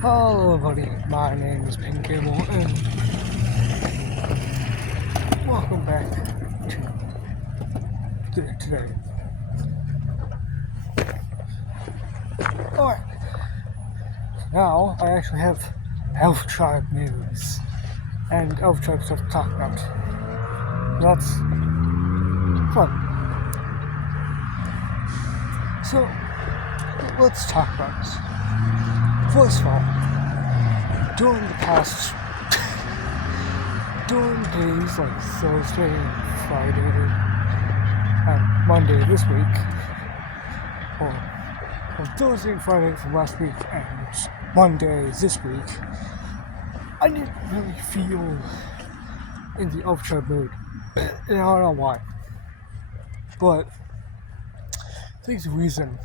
Hello everybody, my name is Pink Cable and welcome back to today. Alright, now I actually have Elf Tribe news and Elf Tribe stuff to talk about. That's fun. So, let's talk about this. First of all, during days like Thursday and Friday and Monday this week, or on Thursday and Friday from last week and Monday this week, I didn't really feel in the Elf Tribe mood. And I don't know why. But I think the reason,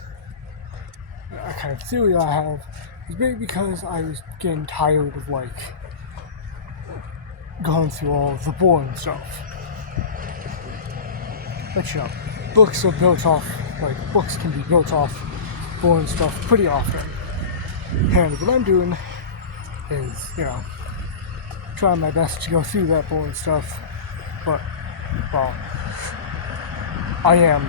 a kind of theory I have, is maybe because I was getting tired of going through all the boring stuff. But books can be built off boring stuff pretty often. And what I'm doing is, trying my best to go through that boring stuff. But, well, I am,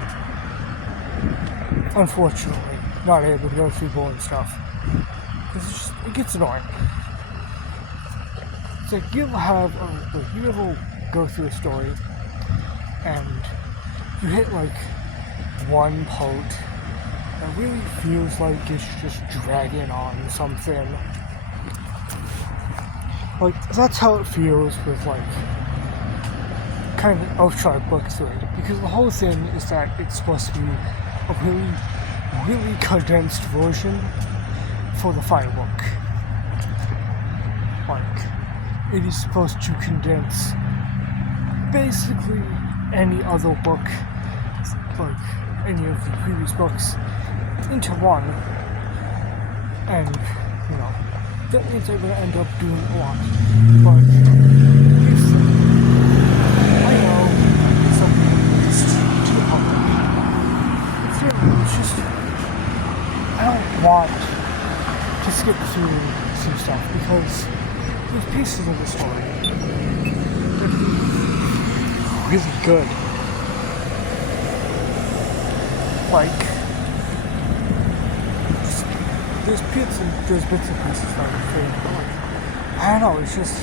unfortunately, not able to go through boring stuff. Because it gets annoying. It's like you ever go through a story and you hit one part that really feels like it's just dragging on something. That's how it feels with kind of Elf Tribe books, right? Because the whole thing is that it's supposed to be a really, really condensed version for the final book. It is supposed to condense basically any other book, any of the previous books, into one. And, that means they're going to end up doing a lot. But, I know it's something to the public. It's just, I don't want to skip through some stuff because there's pieces of the story that are really good. There's bits and pieces that are fake, but I don't know, it's just,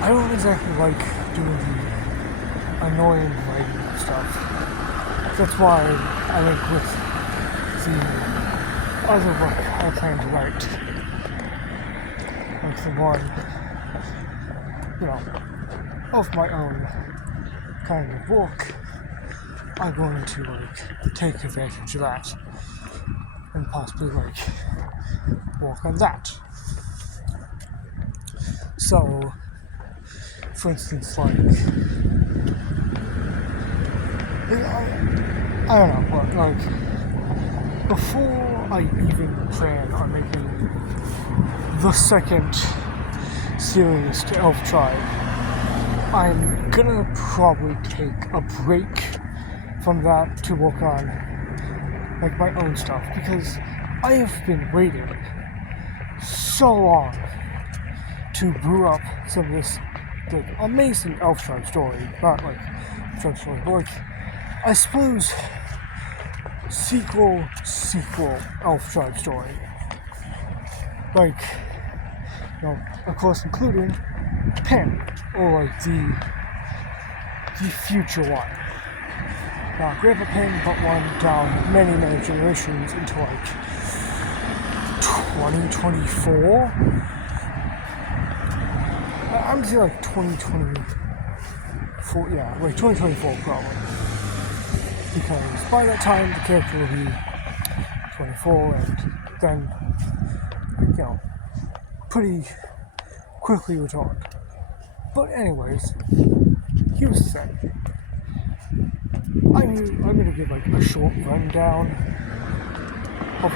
I don't exactly like doing the annoying writing stuff. That's why I with the other book I plan to write. The one, of my own kind of book, I'm going to take advantage of that and possibly work on that. So, for instance, I don't know, but before I even plan on making the second series to Elf Tribe, I'm gonna probably take a break from that to work on my own stuff, because I have been waiting so long to brew up some of this amazing Elf Tribe story, not Tribe story, but I suppose sequel Elf Tribe story. Of course, including Pen, or the future one. Not Grandpa Pen, but one down many, many generations into 2024. I'm saying 2024, 2024 probably. Because by that time the character will be 24 and then, pretty quickly returned. But anyways, here's the thing. I'm gonna give a short rundown of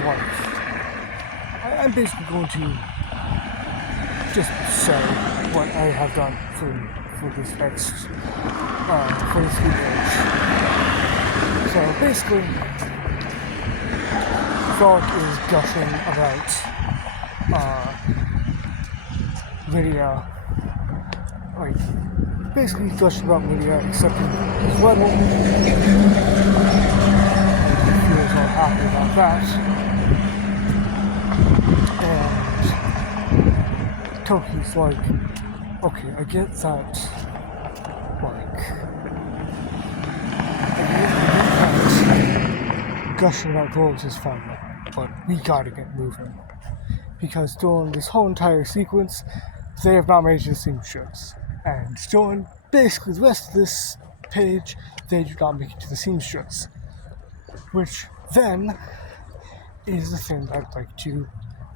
I'm basically going to just say what I have done for this video. So basically, Frog is gushing about Lydia, like, basically gushing about Lydia accepting his level. He feels all happy about that. And Toki's like, okay, I get that, like, gushing about goals is fun, but we gotta get moving. Because during this whole entire sequence, they have not made it to the seamstress. And during basically the rest of this page, they do not make it to the seamstress. Which then is the thing I'd like to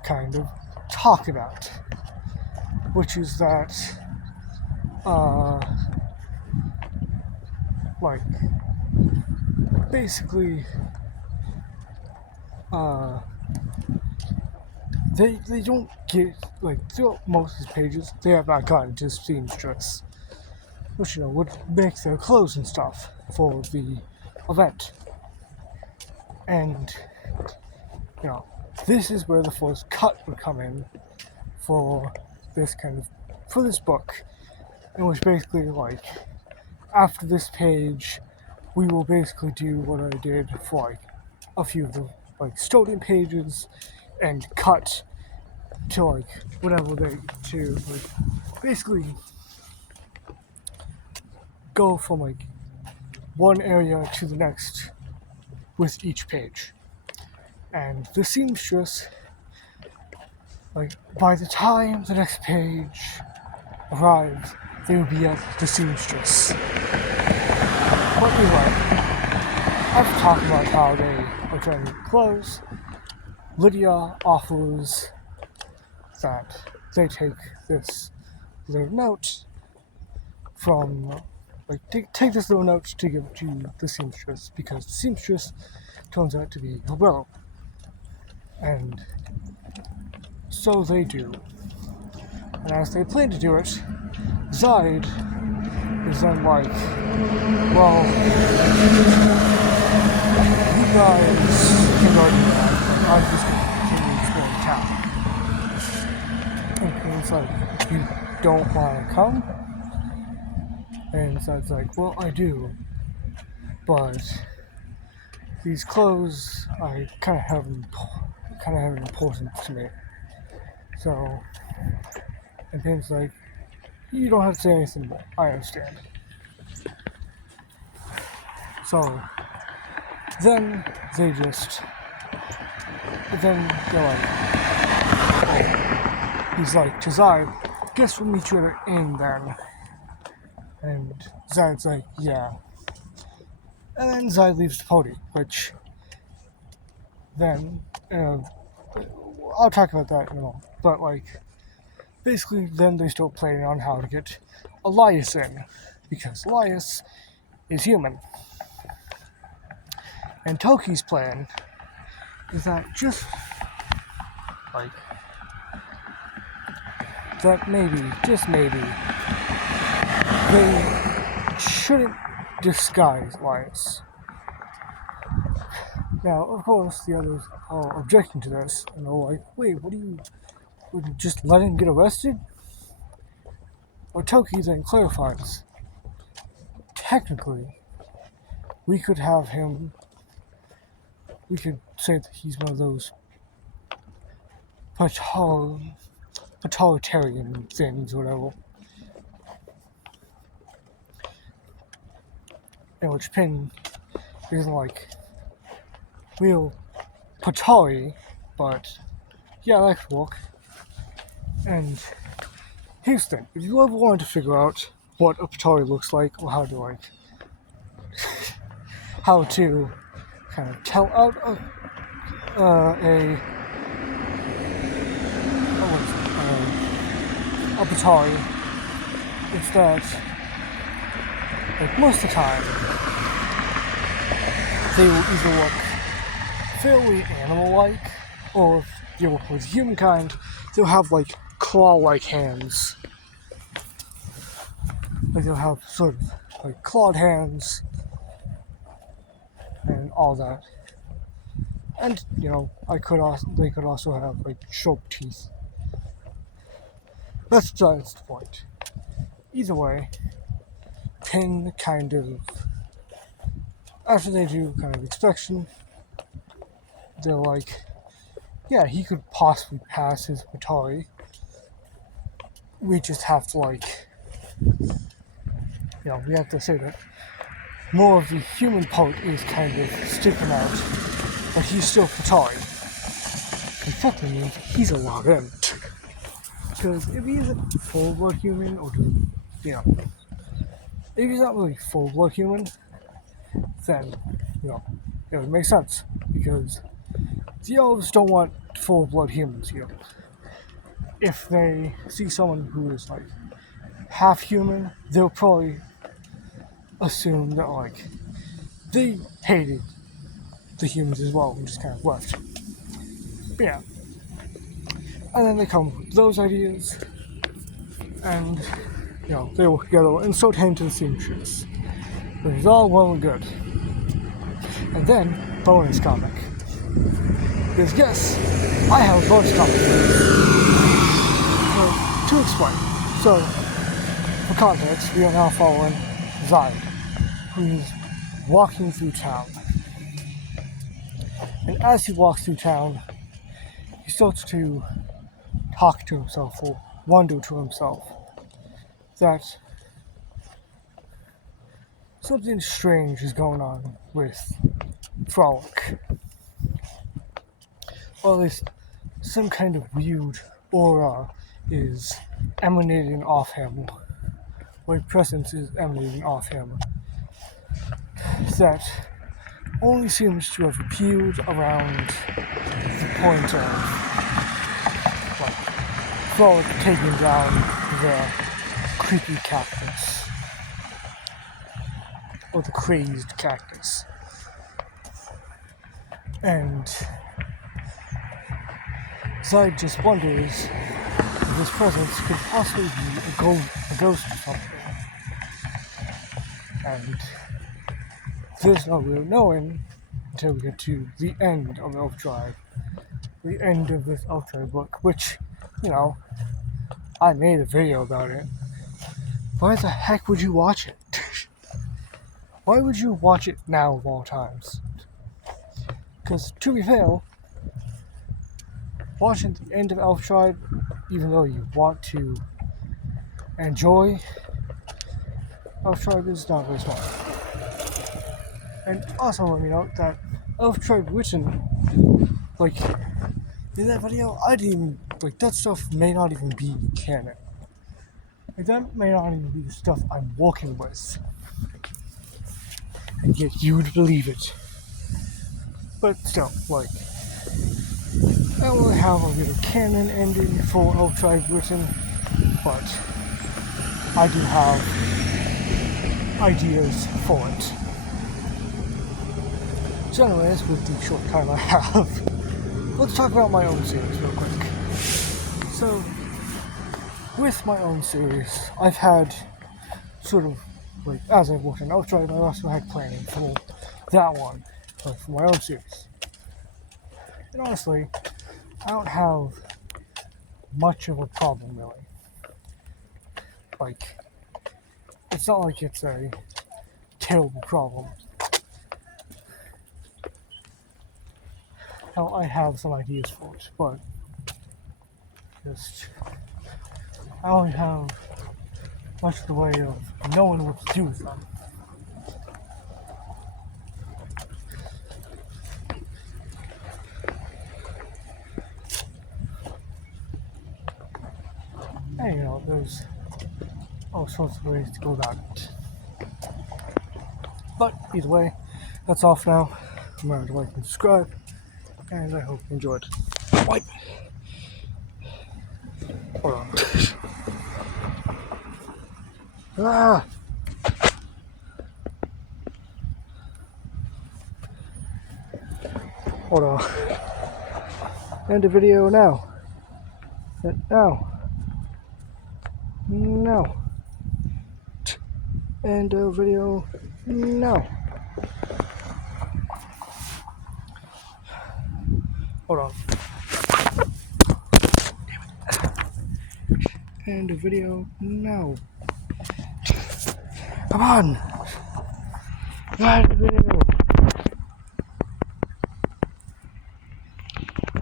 kind of talk about. Which is that, like, basically, they don't get, like, throughout most of these pages, they have not gotten to seamstress, which, you know, would make their clothes and stuff for the event. And, you know, this is where the first cut would come in for this book, in which basically, like, after this page, we will basically do what I did for, like, a few of the, like, stolen pages, and cut to, like, whatever they to, like, basically go from, like, one area to the next with each page. And the seamstress, like, by the time the next page arrives, they will be at the seamstress. But anyway, after talking about how they are trying to get clothes, Lydia offers that they take this little note from, like, take this little note to give to the seamstress, because the seamstress turns out to be a widow. And so they do. And as they plan to do it, Zaid is then like, well, you guys can go do that, and I'm just going to continue exploring town. And it's like, you don't want to come? And Zaid's like, well, I do, but these clothes, I kind of have an importance to me. So, and Pin's like, you don't have to say anything more, I understand. So, then they're like, he's like, to Zaid, guess we'll meet you at an inn then. And Zaid's like, yeah. And then Zaid leaves the party, which then, I'll talk about that in a moment. But, like, basically then they start planning on how to get Elias in, because Elias is human. And Toki's plan is that just, like, that maybe, just maybe, they shouldn't disguise Elias. Now, of course, the others are objecting to this, and they're like, wait, would you just let him get arrested? Or Toki then clarifies, technically, we could say that he's one of those totalitarian things, whatever. In which Pin isn't like real Patari, but yeah, that could work. And here's the thing, if you ever wanted to figure out what a Patari looks like, or how to kind of tell out a Patari, it's that, like, most of the time, they will either look fairly animal-like, or if you work with humankind, they'll have, like, claw-like hands. Like, they'll have sort of, like, clawed hands, and all that. And, you know, they could also have, like, sharp teeth that's besides the point. Either way, Pin kind of, after they do kind of inspection, they're like, yeah, he could possibly pass his Atari. We just have to we have to say that more of the human part is kind of sticking out, but he's still Atari. And technically means he's allowed in. Because if he's a full-blood human, or if he's not really full-blood human, then, it would make sense. Because the elves don't want full-blood humans here. If they see someone who is, half human, they'll probably assume that, they hated the humans as well and just kind of left. But yeah. And then they come with those ideas, and, they work together and start heading to the seamstress. Which is all well and good. And then, bonus comic. Because yes, I have a bonus comic. So, to explain. So, for context, we are now following Zide, who is walking through town. And as he walks through town, he starts to talk to himself, or wonder to himself, that something strange is going on with Frolic. Or at least some kind of weird aura is emanating off him, or presence is emanating off him, that only seems to have appeared around the point of Frolic taking down the creepy cactus, or the crazed cactus. And Zide just wonders if this presence could possibly be a ghost or something. And there's no real knowing until we get to the end of Elf Tribe. The end of this Elf Tribe book, which, I made a video about it. Why the heck would you watch it? Why would you watch it now of all times? Because, to be fair, watching the end of Elf Tribe, even though you want to enjoy Elf Tribe, is not very smart. And also let me note that Elf Tribe written, in that video, I didn't even, that stuff may not even be canon. That may not even be the stuff I'm working with. And yet you would believe it. But still, I don't really have a little canon ending for Elf Tribe written, but I do have ideas for it. So anyways, with the short time I have, let's talk about my own series real quick. So, with my own series, I've had sort of, as I've worked on Elf Tribe, I also had planning for that one, for my own series. And honestly, I don't have much of a problem, really. It's not like it's a terrible problem. Now, I have some ideas for it, but I don't have much of the way of knowing what to do with them. And there's all sorts of ways to go about it. But either way, that's all for now. Remember to like and subscribe, and I hope you enjoyed. Wipe. Hold on. Ah! Hold on. End the video now. Now. No. End the video now. Hold on. And video now. Come on! That video!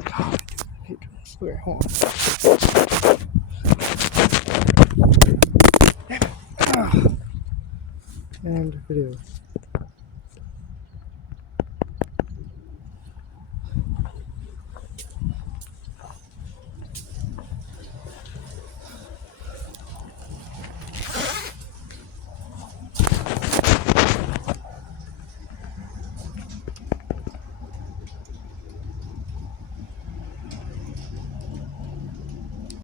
God, I hate doing this. Okay, hold on. Ah. And video.